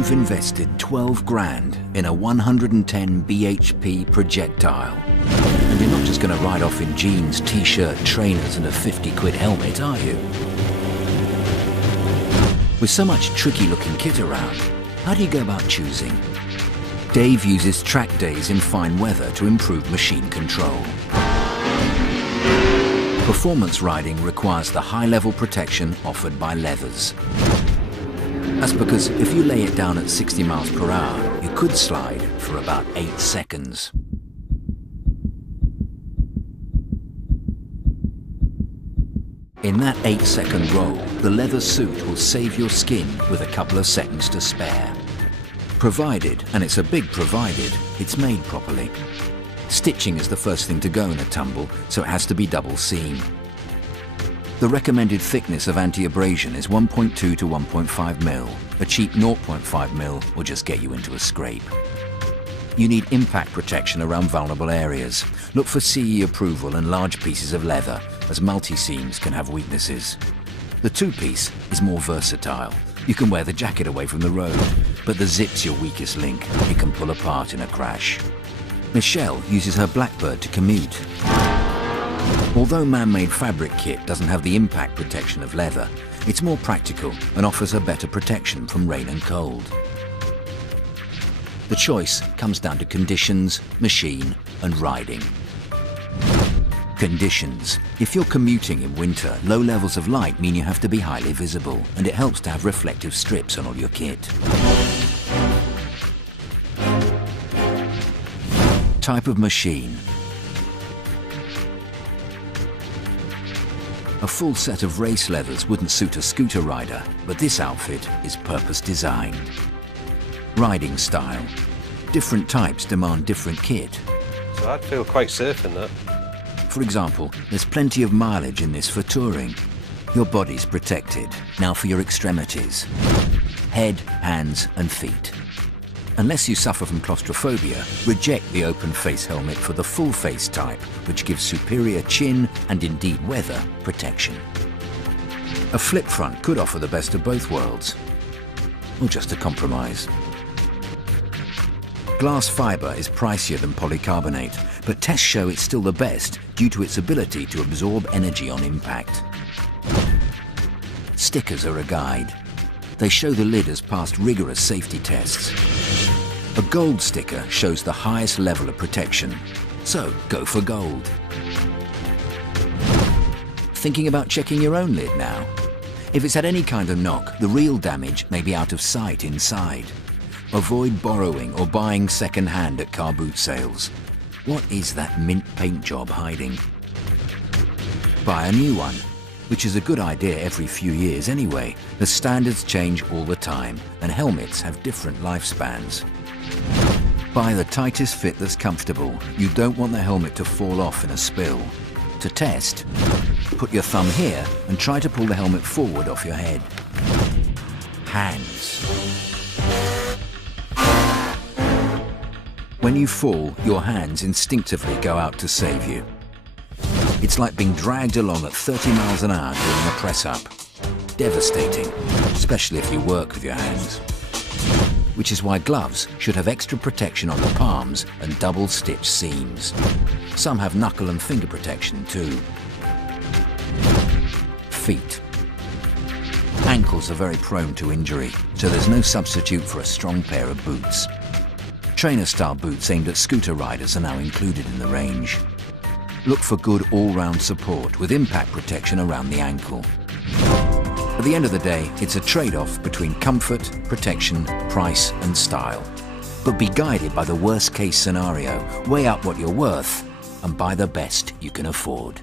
You've invested 12 grand in a 110 bhp projectile. And you're not just going to ride off in jeans, t-shirt, trainers and a 50 quid helmet, are you? With so much tricky looking kit around, how do you go about choosing? Dave uses track days in fine weather to improve machine control. Performance riding requires the high-level protection offered by leathers. That's because if you lay it down at 60 miles per hour, you could slide for about 8 seconds. In that 8-second roll, the leather suit will save your skin with a couple of seconds to spare. Provided, and it's a big provided, it's made properly. Stitching is the first thing to go in a tumble, so it has to be double seam. The recommended thickness of anti-abrasion is 1.2 to 1.5 mil. A cheap 0.5 mil will just get you into a scrape. You need impact protection around vulnerable areas. Look for CE approval and large pieces of leather, as multi-seams can have weaknesses. The two-piece is more versatile. You can wear the jacket away from the road, but the zip's your weakest link. It can pull apart in a crash. Michelle uses her Blackbird to commute. Although man-made fabric kit doesn't have the impact protection of leather, it's more practical and offers a better protection from rain and cold. The choice comes down to conditions, machine and riding. Conditions. If you're commuting in winter, low levels of light mean you have to be highly visible, and it helps to have reflective strips on all your kit. Type of machine. A full set of race leathers wouldn't suit a scooter rider, but this outfit is purpose designed. Riding style. Different types demand different kit. So I'd feel quite safe in that. For example, there's plenty of mileage in this for touring. Your body's protected. Now for your extremities. Head, hands and feet. Unless you suffer from claustrophobia, reject the open face helmet for the full face type, which gives superior chin and indeed weather protection. A flip front could offer the best of both worlds, or just a compromise. Glass fibre is pricier than polycarbonate, but tests show it's still the best due to its ability to absorb energy on impact. Stickers are a guide. They show the lid has passed rigorous safety tests. A gold sticker shows the highest level of protection, so go for gold. Thinking about checking your own lid now? If it's had any kind of knock, the real damage may be out of sight inside. Avoid borrowing or buying second-hand at car boot sales. What is that mint paint job hiding? Buy a new one, which is a good idea every few years anyway. The standards change all the time, and helmets have different lifespans. Buy the tightest fit that's comfortable. You don't want the helmet to fall off in a spill. To test, put your thumb here and try to pull the helmet forward off your head. Hands. When you fall, your hands instinctively go out to save you. It's like being dragged along at 30 miles an hour during a press-up. Devastating, especially if you work with your hands. Which is why gloves should have extra protection on the palms and double-stitched seams. Some have knuckle and finger protection too. Feet. Ankles are very prone to injury, so there's no substitute for a strong pair of boots. Trainer-style boots aimed at scooter riders are now included in the range. Look for good all-round support with impact protection around the ankle. At the end of the day, it's a trade-off between comfort, protection, price and style. But be guided by the worst-case scenario, weigh up what you're worth and buy the best you can afford.